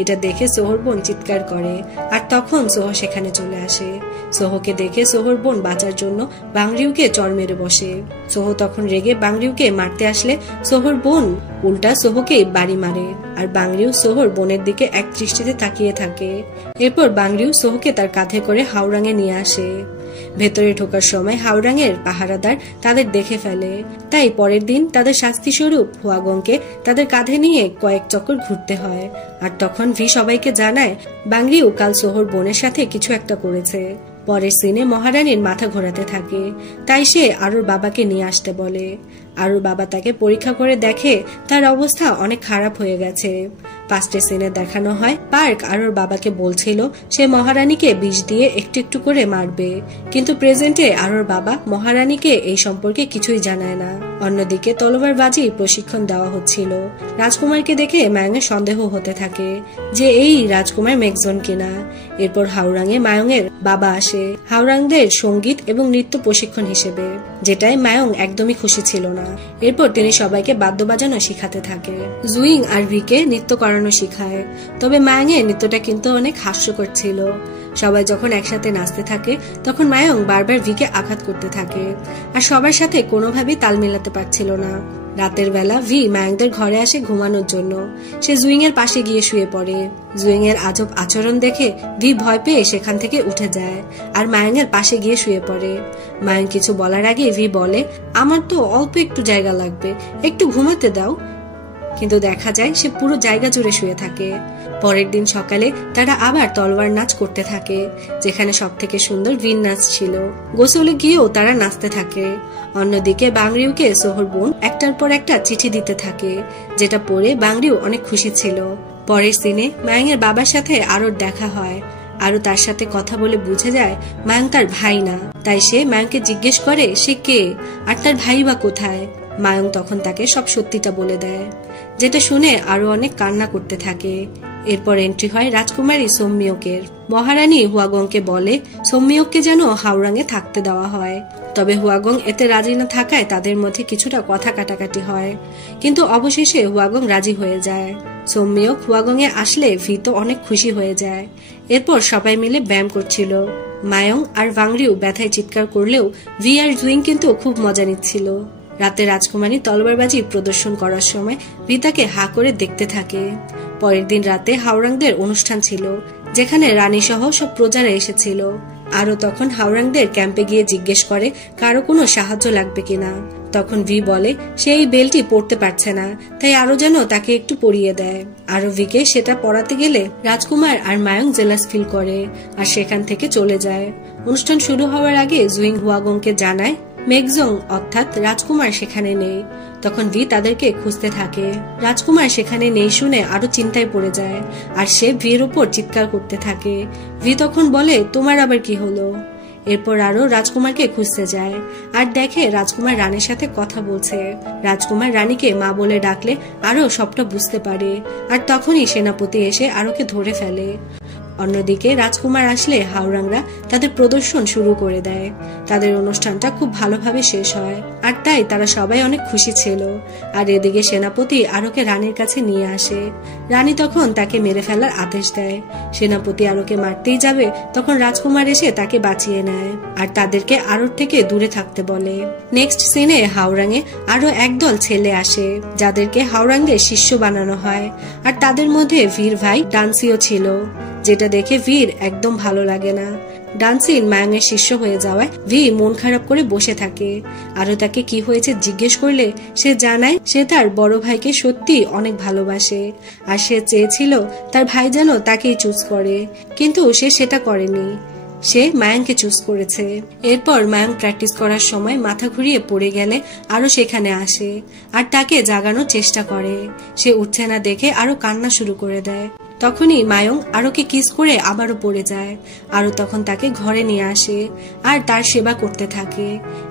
এটা দেখে সোহর বোন চিৎকার করে আর তখন সোহো সেখানে চলে আসে। সোহোকে দেখে সোহর বোন বাঁচার জন্য বাংরিউকে চড় মেরে বসে। সোহো তখন রেগে বাংরিউকে মারতে আসলে সোহর বোন উল্টা সোহোকে বাড়ি মারে আর বাংরিউ সোহর বোনের দিকে এক দৃষ্টিতে তাকিয়ে থাকে। এরপর বাংরিউ সোহোকে তার কাঁধে করে হাওড়াঙে নিয়ে আসে। ভেতরে ঢোকার সময় হাওড়াঙের পাহারাদার তাদের দেখে ফেলে, তাই পরের দিন তাদের শাস্তি স্বরূপ হুয়াগংকে তাদের কাঁধে নিয়ে কয়েক চক্কর ঘুরতে হয়। আর তখন ভি সবাইকে জানায় বাংরিউ কাল সোহর বোনের সাথে কিছু একটা করেছে। পরের সিনে মহারানীর মাথা ঘোরাতে থাকে, তাই সে আরোর বাবাকে নিয়ে আসতে বলে। আরোর বাবা তাকে পরীক্ষা করে দেখে তার অবস্থা অনেক খারাপ হয়ে গেছে। 5টের সিনে দেখানো হয় পার্ক আরোর বাবাকে বলছিল সে মহারানীকে বিষ দিয়ে একটু একটু করে মারবে, কিন্তু প্রেজেন্টে আরোর বাবা মহারানীকে এই সম্পর্কে কিছুই জানায় না। অন্যদিকে তলোয়ারবাজি প্রশিক্ষণ দেওয়া হচ্ছিল। রাজকুমারকে দেখে মায়ংয়ের সন্দেহ হতে থাকে যে এই রাজকুমার মেঘজন কিনা। এরপর হাওড়াঙে মায়ংয়ের বাবা আসে হাওড়াংদের সঙ্গীত এবং নৃত্য প্রশিক্ষণ হিসেবে, যেটাই মায়ং একদমই খুশি ছিল না। এরপর তিনি সবাইকে বাদ্য বাজানো শিখাতে থাকে। জুইং আর ভিকে নৃত্য করানো শিখায়, তবে মায়ংয়ের নৃত্যটা কিন্তু অনেক হাস্যকর ছিল। সবাই যখন একসাথে নাচতে থাকে তখন মায়ং বারবার ভিকে আঘাত করতে থাকে আর সবার সাথে কোনোভাবেই তাল মেলাতে পারছিল না। রাতের বেলা ভি মায়ংদের ঘরে আসে ঘুমানোর জন্য। সে জুইং এর পাশে গিয়ে শুয়ে পড়ে। জুইং এর আজব আচরণ দেখে ভি ভয় পেয়ে সেখান থেকে উঠে যায় আর মায়ং এর পাশে গিয়ে শুয়ে পড়ে। মায়ং কিছু বলার আগে ভি বলে আমার তো অল্প একটু জায়গা লাগবে, একটু ঘুমাতে দাও। কিন্তু দেখা যায় সে পুরো জায়গা জুড়ে শুয়ে থাকে। পরের দিন সকালে তারা আবার তলোয়ার নাচ করতে থাকে, যেখানে সব থেকে সুন্দর ভিন নাচ ছিল। গোসলে গিয়েও তারা নাচতে থাকে। অন্যদিকে বাংরিউকে সোহর বোন একটার পর একটা চিঠি দিতে থাকে, যেটা পড়ে বাংরিউ অনেক খুশি ছিল। পরের সিনে মায়ংয়ের বাবার সাথে আরোর দেখা হয়। আরো তার সাথে কথা বলে বুঝে যায় মায়ং তার ভাই না, তাই সে মায়ংকে জিজ্ঞেস করে সে কে আর তার ভাই বা কোথায়। মায়ং তখন তাকে সব সত্যিটা বলে দেয়, যেটা শুনে আরো অনেক কান্না করতে থাকে। এরপর এন্ট্রি হয় রাজকুমারী সোমমিয়কের। মহারানী হুয়াগংকে বলে সোমমিয়ককে যেন হাওড়াঙে থাকতে দেওয়া হয়, তবে হুয়াগং এতে রাজি না থাকায় তাদের মধ্যে কিছুটা কথা কাটাকাটি হয়, কিন্তু অবশেষে হুয়াগং রাজি হয়ে যায়। সোমমিয়ক হুয়াগং এ আসলে ভি তো অনেক খুশি হয়ে যায়। এরপর সবাই মিলে ব্যায়াম করছিল। মায়ং আর বাংরিউ ব্যথায় চিৎকার করলেও ভি আর জুইং কিন্তু খুব মজা নিচ্ছিল। রাতে রাজকুমারী তলোয়ারবাজি প্রদর্শন করার সময় ভি তাকে হা করে দেখতে থাকে। পরের দিন রাতে হাওড়াংদের অনুষ্ঠান ছিল, যেখানে রানী সহ সব প্রজারা এসেছিল। আরো তখন হাওড়াংদের ক্যাম্পে গিয়ে জিজ্ঞেস করে কারো কোনো সাহায্য লাগবে কিনা। তখন ভি বলে সে এই বেলটি পড়তে পারছে না, তাই আরো যেন তাকে একটু পরিয়ে দেয়। আরো ভিকে সেটা পড়াতে গেলে রাজকুমার আর মায়ং জেলাস ফিল করে আর সেখান থেকে চলে যায়। অনুষ্ঠান শুরু হওয়ার আগে জুইং হুয়াগংকে জানায় মেঘজং অর্থাৎ রাজকুমার সেখানে নেই। তখন ভি তাদেরকে খুঁজতে থাকে। রাজকুমার সেখানে নেই শুনে আরো চিন্তায় পড়ে যায় আর সে ভির উপর চিৎকার করতে থাকে। ভি তখন বলে তোমার আবার কি হলো। এরপর আরো রাজকুমারকে খুঁজতে যায় আর দেখে রাজকুমার রানীর সাথে কথা বলছে। রাজকুমার রানীকে মা বলে ডাকলে আরো সবটা বুঝতে পারে আর তখনই সেনাপতি এসে আরোকে ধরে ফেলে। অন্যদিকে রাজকুমার আসলে হাওড়াংরা তাদের প্রদর্শন শুরু করে দেয়। তাদের অনুষ্ঠানটা খুব ভালোভাবে শেষ হয় আর তাই তারা সবাই অনেক খুশি ছিল। আর এদিকে সেনাপতি আরোকে রানীর কাছে নিয়ে আসে। রানী তখন তাকে মেরে ফেলার আদেশ দেয়। সেনাপতি আরোকে মারতেই যাবে, তখন রাজকুমার এসে তাকে বাঁচিয়ে নেয় আর তাদেরকে আরোর থেকে দূরে থাকতে বলে। নেক্সট সিনে হাওড়াঙে আরো একদল ছেলে আসে, যাদেরকে হাওড়াংদের শিষ্য বানানো হয় আর তাদের মধ্যে ভীর ভাই ডান্সিও ছিল, যেটা দেখে ভীর একদম ভালো লাগে না। ডান্সিন মায়ংয়ের শিষ্য হয়ে যাওয়ায় ভি মন খারাপ করে বসে থাকে। আরো তাকে কি হয়েছে জিজ্ঞেস করলে সে জানায় সে তার বড় ভাইকে সত্যি অনেক ভালোবাসে আর সে চেয়েছিল তার ভাই যেন তাকেই চুজ করে, কিন্তু সে সেটা করেনি। সে মায়াংকে চুজ করেছে। এরপর মায়াং প্র্যাকটিস করার সময় মাথা ঘুরিয়ে পড়ে গেলে আরো সেখানে আসে আর তাকে জাগানোর চেষ্টা করে। সে উঠছে না দেখে আরো কান্না শুরু করে দেয়। তখনই মায়ং আরোকে কিস করে আবারও পড়ে যায়। আরো তখন তাকে ঘরে নিয়ে আসে আর তার সেবা করতে থাকে।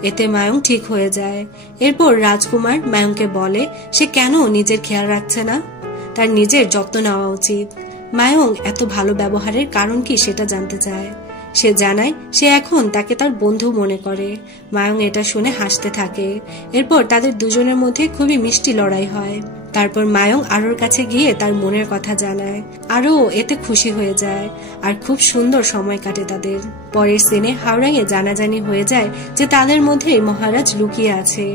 এতে মায়ং ঠিক হয়ে যায়। এরপর রাজকুমার মায়ংকে বলে সে কেন নিজের খেয়াল রাখছে না, তার নিজের যত্ন নেওয়া উচিত। মায়ং এত ভালো ব্যবহারের কারণ কি সেটা জানতে চায়। সে জানায় সে এখন তাকে তার বন্ধু মনে করে। মায়ং এটা শুনে হাসতে থাকে। এরপর তাদের দুজনের মধ্যে খুবই মিষ্টি লড়াই হয়। তারপর মায়ং আরোর কাছে গিয়ে তার মনের কথা জানায়। আরো এতে খুশি হয়ে যায় আর খুব সুন্দর সময় কাটে তাদের। পরের সিনে হাওড়াঙে জানাজানি হয়ে যায় যে তাদের মধ্যে মহারাজ লুকিয়ে আছে।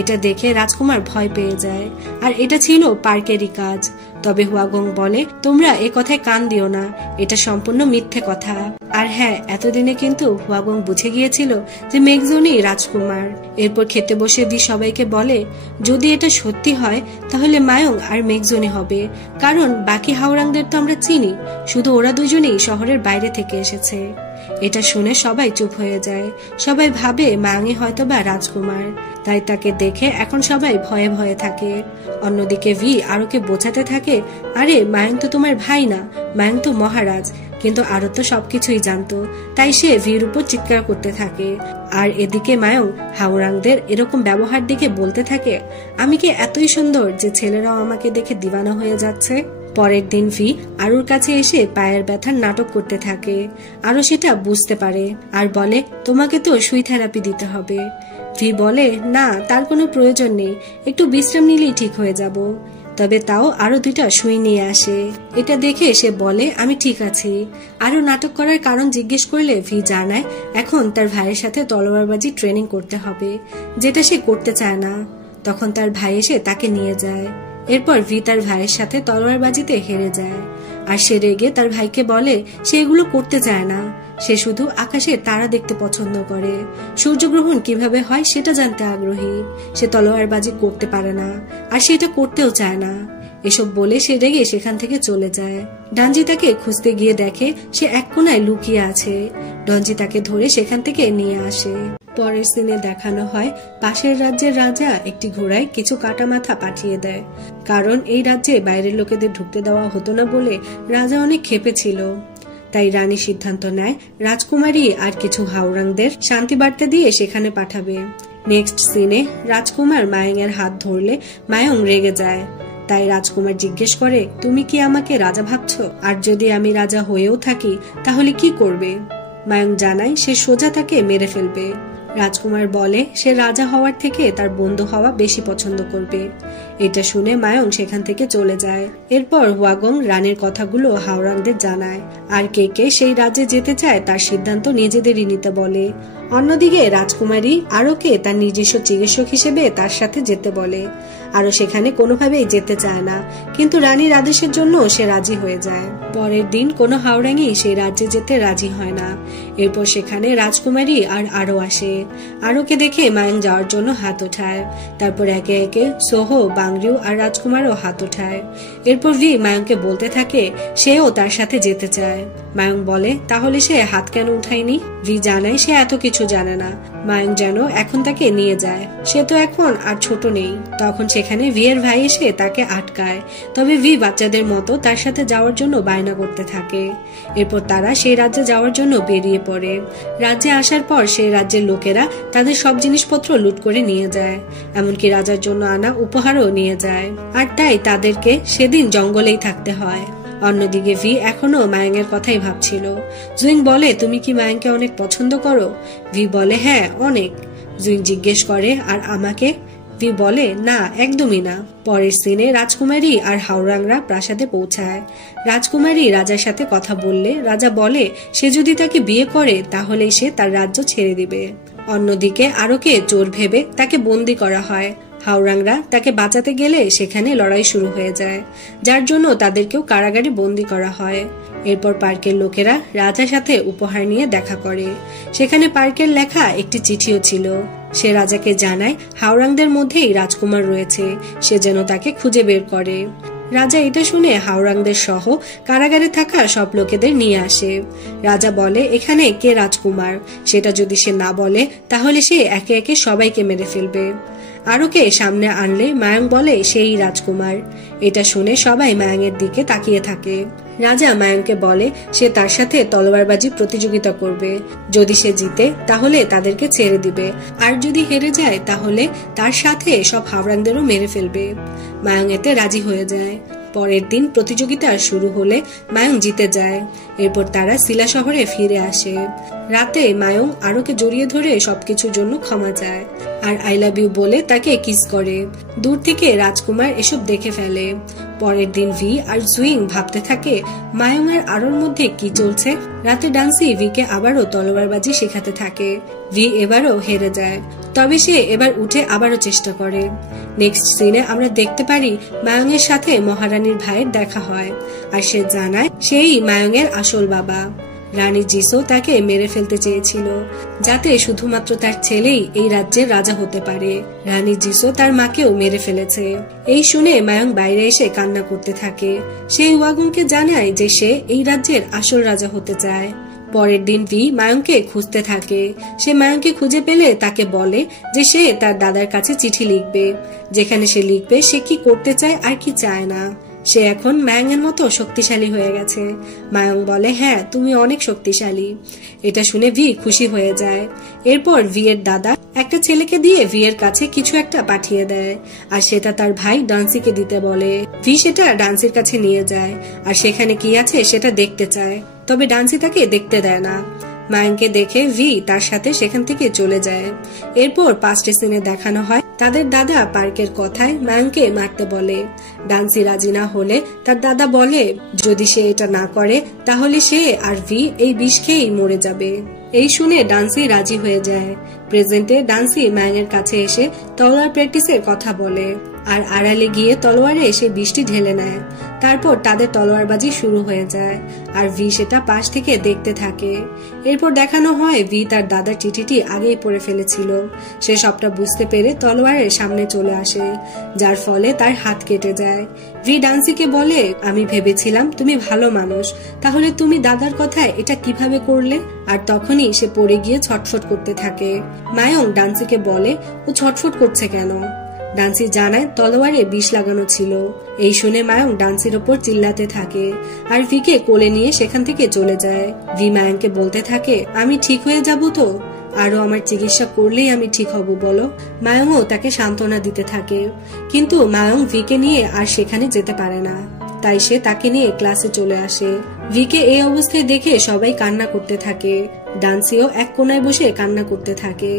এটা দেখে রাজকুমার ভয় পেয়ে যায় আর এটা ছিল পার্কেরই কাজ। তবে হুয়াগং বলে তোমরা এ কথায় কান দিও না, এটা সম্পূর্ণ মিথ্যে কথা। আর হ্যাঁ, এতদিনে কিন্তু হুয়াগং বুঝে গিয়েছিল যে মেঘজনই রাজকুমার। এরপর খেতে বসে ভি সবাইকে বলে যদি এটা সত্যি হয় তাহলে মায়ং আর মেঘজনই হবে, কারণ বাকি হাওড়াংদের তো আমরা চিনি, শুধু ওরা দুজনেই শহরের বাইরে থেকে এসেছে। এটা শুনে সবাই চুপ হয়ে যায়। সবাই ভাবে মায়াংই হয়তোবা রাজকুমার, তাই তাকে দেখে এখন সবাই ভয়ে ভয়ে থাকে। অন্যদিকে ভি আরোকে বোঝাতে থাকে আরে মায়ং তো তোমার ভাই না, মায়ং তো মহারাজ। কিন্তু আরো তো সবকিছুই জানতো, তাই সে ভির উপর চিৎকার করতে থাকে। আর এদিকে মায়ং হাওড়াংদের এরকম ব্যবহার দেখে বলতে থাকে আমি কি এতই সুন্দর যে ছেলেরাও আমাকে দেখে দিওয়ানা হয়ে যাচ্ছে। পরের দিন ভি আরুর কাছে এসে পায়ের ব্যথার নাটক করতে থাকে। আরো সেটা বুঝতে পারে আর বলে তোমাকে তো সুই থেরাপি দিতে হবে। ভি বলে না, তার কোনো প্রয়োজন নেই, একটু বিশ্রাম নিলেই ঠিক হয়ে যাব। তবে তাও আরো 2টা সুই নিয়ে আসে। এটা দেখে সে বলে আমি ঠিক আছি। আরো নাটক করার কারণ জিজ্ঞেস করলে ভি জানায় এখন তার ভাইয়ের সাথে তলোয়ারবাজি ট্রেনিং করতে হবে, যেটা সে করতে চায় না। তখন তার ভাই এসে তাকে নিয়ে যায়। এরপর ভি তার ভাইয়ের সাথে তলোয়ারবাজিতে হেরে যায় আর সে রেগে তার ভাইকে বলে সে এগুলো করতে চায় না, সে শুধু আকাশে তারা দেখতে পছন্দ করে, সূর্যগ্রহণ কিভাবে হয় সেটা জানতে আগ্রহী। সে তলোয়ারবাজি করতে পারে না আর সেটা করতেও চায় না। এসব বলে সে রেগে সেখান থেকে চলে যায়। ডানজি তাকে খুঁজতে গিয়ে দেখে সে এক কোনায় লুকিয়ে আছে। ডনজি তাকে ধরে সেখান থেকে নিয়ে আসে। পরের সিনে দেখানো হয় পাশের রাজ্যের রাজা একটি ঘোড়ায় কিছু কাটা মাথা পাঠিয়ে দেয়, কারণ এই রাজ্যে বাইরের লোকেদের ঢুকতে দেওয়া হতো না বলে রাজা অনেক ক্ষেপে ছিল। তাই রানী সিদ্ধান্ত নেয় রাজকুমারী আর কিছু হাওড়াংদের শান্তি বার্তা দিয়ে সেখানে পাঠাবে। নেক্সট সিনে রাজকুমার মায়ং এর হাত ধরলে মায়ং রেগে যায়। তাই রাজকুমার জিজ্ঞেস করে তুমি কি আমাকে রাজা ভাবছো, আর যদি আমি রাজা হয়েও থাকি তাহলে কি করবে। মায়ং জানায় সে সোজা তাকে মেরে ফেলবে। রাজকুমার বলে সে রাজা হওয়ার থেকে তার বন্ধু হওয়া বেশি পছন্দ করবে। এটা শুনে মায়ং সেখান থেকে চলে যায়। এরপর হুয়াগং রানীর কথাগুলো হাওড়াংদের জানায় আর কে কে সেই রাজ্যে যেতে চায় তার সিদ্ধান্ত নিজেদেরই নিতে বলে। অন্যদিকে রাজকুমারী আরোকে তার নিজস্ব চিকিৎসক হিসেবে তার সাথে যেতে বলে। আরো সেখানে কোনোভাবেই যেতে চায় না, কিন্তু রানীর আদেশের জন্য সে রাজি হয়ে যায়। পরের দিন কোনো হাওড়াঙি সেই রাজ্যে যেতে রাজি হয় না। এরপর সেখানে রাজকুমারী আর আরো আসে। আরোকে দেখে মায়ং যাওয়ার জন্য হাত ওঠায়। তারপর একে একে সোহো, বাংরিউ আর রাজকুমারও হাত ওঠায়। এরপর ভি মায়ংকে বলতে থাকে সেও তার সাথে যেতে চায়। মায়ং বলে তাহলে সে হাত কেন উঠায়নি। ভি জানায় সে এত কিছু জানে না, মায়ং যেন এখন তাকে নিয়ে যায়, সে তো এখন আর ছোট নেই। তখন সেখানে ভি এর ভাই এসে তাকে আটকায়, তবে ভি বাচ্চাদের মতো তার সাথে যাওয়ার জন্য বায়না করতে থাকে। এরপর তারা সেই রাজ্যে যাওয়ার জন্য বেরিয়ে পড়ে। রাজ্যে আসার পর সেই রাজ্যের লোকেরা তাদের সব জিনিসপত্র লুট করে নিয়ে যায়, এমনকি রাজার জন্য আনা উপহারও নিয়ে যায়। আর তাই তাদেরকে সেদিন জঙ্গলেই থাকতে হয়। অন্যদিকে ভি এখনো মায়ং এর কথাই ভাবছিল। জুইং বলে তুমি কি মায়ংকে অনেক পছন্দ করো। ভি বলে হ্যাঁ অনেক। জুইং জিজ্ঞেস করে আর আমাকে। ভি বলে না, একদমই না। পরের সিনে রাজকুমারী আর হাওড়াংরা প্রাসাদে পৌঁছায়। রাজকুমারী রাজার সাথে কথা বললে রাজা বলে সে যদি তাকে বিয়ে করে তাহলেই সে তার রাজ্য ছেড়ে দিবে। অন্যদিকে আরোকে চোর ভেবে তাকে বন্দী করা হয়। হাওড়াংরা তাকে বাঁচাতে গেলে সেখানে লড়াই শুরু হয়ে যায়, যার জন্য তাদেরকেও কারাগারে বন্দী করা হয়। এরপর পার্কের লোকেরা রাজার সাথে উপহার নিয়ে দেখা করে। সেখানে পার্কের লেখা একটি চিঠিও ছিল। সে রাজাকে জানায় হাওড়াংদের মধ্যেই রাজকুমার রয়েছে, সে যেন তাকে খুঁজে বের করে। রাজা এটা শুনে হাওরাংদের সহ কারাগারে থাকা সব লোকেদের নিয়ে আসে। রাজা বলে এখানে কে রাজকুমার, সেটা যদি সে না বলে তাহলে সে একে একে সবাইকে মেরে ফেলবে। আরোকে সামনে আনলে মায়াং বলে সেই রাজকুমার। এটা শুনে সবাই মায়াংয়ের দিকে তাকিয়ে থাকে। রাজা মায়াংকে বলে সে তার সাথে তলোয়ারবাজি প্রতিযোগিতা করবে, যদি সে জিতে তাহলে তাদেরকে ছেড়ে দিবে, আর যদি হেরে যায় তাহলে তার সাথে সব হাওরাংদেরও মেরে ফেলবে। মায়াং এতে রাজি হয়ে যায়। পরের দিন প্রতিযোগিতা শুরু হলে মায়াং জিতে যায়। এরপর তারা সিলা শহরে ফিরে আসে। রাতে মায়াং আরোকে জড়িয়ে ধরে সবকিছুর জন্য ক্ষমা চায় আর আই লাভ ইউ বলে তাকে কিস করে। দূর থেকে রাজকুমার এসব দেখে ফেলে। পরের দিন ভি আর জুইং ভাবতে থাকে মায়াং আর আরোর মধ্যে কি চলছে। রাতে ডান্সি ভিকে আবারও তলোয়ারবাজি শেখাতে থাকে। ভি এবারও হেরে যায়, তবে সে এবার উঠে আবারও চেষ্টা করে। নেক্সট সিনে আমরা দেখতে পারি মায়াং এর সাথে মহারানীর ভাইয়ের দেখা হয়, আর সে জানায় সেই মায়াং এর আসল বাবা। রানী জিসো তাকে মেরে ফেলতে চেয়েছিল যাতে শুধুমাত্র তার ছেলেই এই রাজ্যের রাজা হতে পারে। রানী জিসো তার মাকেও মেরে ফেলেছে। এই শুনে মায়াং বাইরে এসে কান্না করতে থাকে। সেই ওয়াগুনকে জানায় যে সে এই রাজ্যের আসল রাজা হতে চায়। পরের দিন ভি মায়াংকে খুঁজতে থাকে। সে মায়াংকে খুঁজে পেলে তাকে বলে যে সে তার দাদার কাছে চিঠি লিখবে, যেখানে সে লিখবে সে কি করতে চায় আর কি চায় না। সে এখন মায়াং এর মতো শক্তিশালী হয়ে গেছে। মায়াং বলে হ্যাঁ তুমি অনেক শক্তিশালী। এটা শুনে ভি খুশি হয়ে যায়। এরপর ভি এর দাদা একটা ছেলেকে দিয়ে ভি এর কাছে কিছু একটা পাঠিয়ে দেয়, আর সেটা তার ভাই ডান্সিকে দিতে বলে। ভি সেটা ডান্সির কাছে নিয়ে যায় আর সেখানে কি আছে সেটা দেখতে চায়, তবে ডান্সি তাকে দেখতে দেয় না। মায়াংকে দেখে ভি তার সাথে সেখান থেকে চলে যায়। এরপর পাস্টে সিনে দেখানো হয় তাদের দাদা পার্কের কথায় মায়াংকে মারতে বলে। ডান্সি রাজি না হলে তার দাদা বলে যদি সে এটা না করে তাহলে সে আর ভি এই বিষ খেয়েই মরে যাবে। এই শুনে ডান্সি রাজি হয়ে যায়। প্রেজেন্টে ডান্সি মায়াং এর কাছে এসে তলোয়ার প্র্যাকটিসের কথা বলে আর আড়ালে গিয়ে তলোয়ারে এসে বৃষ্টি ঢেলে নেয়। তারপর তাদের তলোয়ারবাজি শুরু হয়ে যায় আর ভি সেটা পাশ থেকে দেখতে থাকে। এরপর দেখানো হয় ভি তার দাদার চিঠিটি আগেই পড়ে ফেলেছিল। সে সবটা বুঝতে পেরে তলোয়ারের সামনে চলে আসে, যার ফলে তার হাত কেটে যায়। ভি ডান্সিকে বলে আমি ভেবেছিলাম তুমি ভালো মানুষ, তাহলে তুমি দাদার কথায় এটা কিভাবে করলে? আর তখনই সে পড়ে গিয়ে ছটফট করতে থাকে। মায়াং ডান্সিকে বলে ও ছটফট করছে কেন? ডান্সি জানায় তলোয়ারে বিষ লাগানো ছিল। এই শুনে মায়াং ডান্সির ওপর চিল্লাতে থাকে আর ভিকে কোলে নিয়ে সেখান থেকে চলে যায়। ভি মায়াংকে বলতে থাকে আমি ঠিক হয়ে যাব তো, আরো আমার চিকিৎসা করলেই আমি ঠিক হব বলো। মায়াংও তাকে সান্ত্বনা দিতে থাকে, কিন্তু মায়াং ভিকে নিয়ে আর সেখানে যেতে পারে না, তাই সে তাকে নিয়ে ক্লাসে চলে আসে। ভিকে এই অবস্থায় দেখে সবাই কান্না করতে থাকে। ডান্সিও এক কোনায় বসে কান্না করতে থাকে।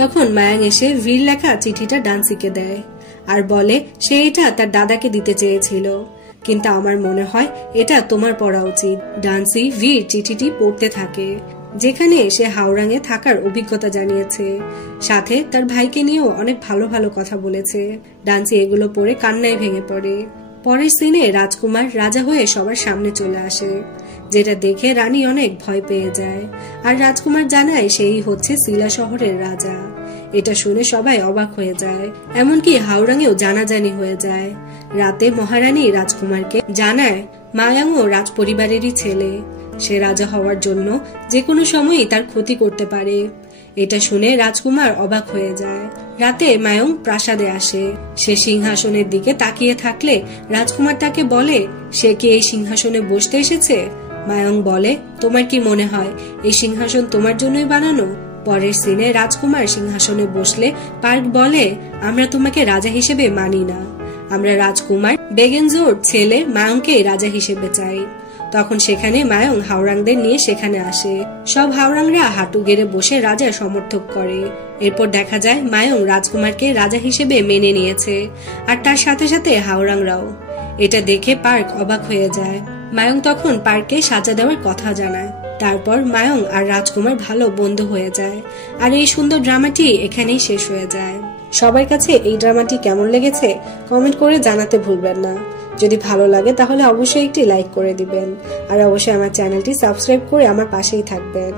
তখন মায়াং এসে ভির লেখা চিঠিটা ডান্সিকে দেয় আর বলে সে এটা তার দাদাকে দিতে চেয়েছিল, কিন্তু আমার মনে হয় এটা তোমার পড়া উচিত। ডান্সি ভির চিঠিটি পড়তে থাকে, যেখানে সে হাওরাঙে থাকার অভিজ্ঞতা জানিয়েছে, সাথে তার ভাইকে নিয়েও অনেক ভালো ভালো কথা বলেছে। ডান্সি এগুলো পড়ে কান্নায় ভেঙে পড়ে। পরের সিনে রাজকুমার রাজা হয়ে সবার সামনে চলে আসে, যেটা দেখে রানী অনেক ভয় পেয়ে যায় আর রাজকুমার জানায় সেই হচ্ছে সিলা শহরের রাজা। এটা শুনে সবাই অবাক হয়ে যায়, এমনকি হাওরাঙেও জানাজানি হয়ে যায়। রাতে মহারানী রাজকুমারকে জানায় মায়াংও রাজ পরিবারেরই ছেলে, সে রাজা হওয়ার জন্য যে কোনো সময়ই তার ক্ষতি করতে পারে। এটা শুনে রাজকুমার অবাক হয়ে যায়। রাতে মায়াং প্রাসাদে আসে। সে সিংহাসনের দিকে তাকিয়ে থাকলে রাজকুমার তাকে বলে সে কি এই সিংহাসনে বসতে এসেছে? মায়াং বলে তোমার কি মনে হয় এই সিংহাসন তোমার জন্যই বানানো? পরের সিনে রাজকুমার সিংহাসনে বসলে পার্ক বলে আমরা তোমাকে রাজা হিসেবে মানি না, আমরা রাজকুমার বেগেনজোর ছেলে মায়াংকে রাজা হিসেবে চাই। তখন সেখানে মায়াং হাওরাংদের নিয়ে সেখানে আসে। সব হাওরাংরা হাঁটু গেড়ে বসে রাজার সমর্থক করে। এরপর দেখা যায় মায়াং রাজকুমারকে রাজা হিসেবে মেনে নিয়েছে আর তার সাথে সাথে হাওরাংরাও। এটা দেখে পার্ক অবাক হয়ে যায়। মায়াং তখন পার্ককে সাজা দেওয়ার কথা জানায়। তারপর মায়াং আর রাজকুমার ভালো বন্ধু হয়ে যায় আর এই সুন্দর ড্রামাটি এখানেই শেষ হয়ে যায়। সবার কাছে এই ড্রামাটি কেমন লেগেছে কমেন্ট করে জানাতে ভুলবেন না। যদি ভালো লাগে তাহলে অবশ্যই একটি লাইক করে দিবেন আর অবশ্যই আমার চ্যানেলটি সাবস্ক্রাইব করে আমার পাশেই থাকবেন।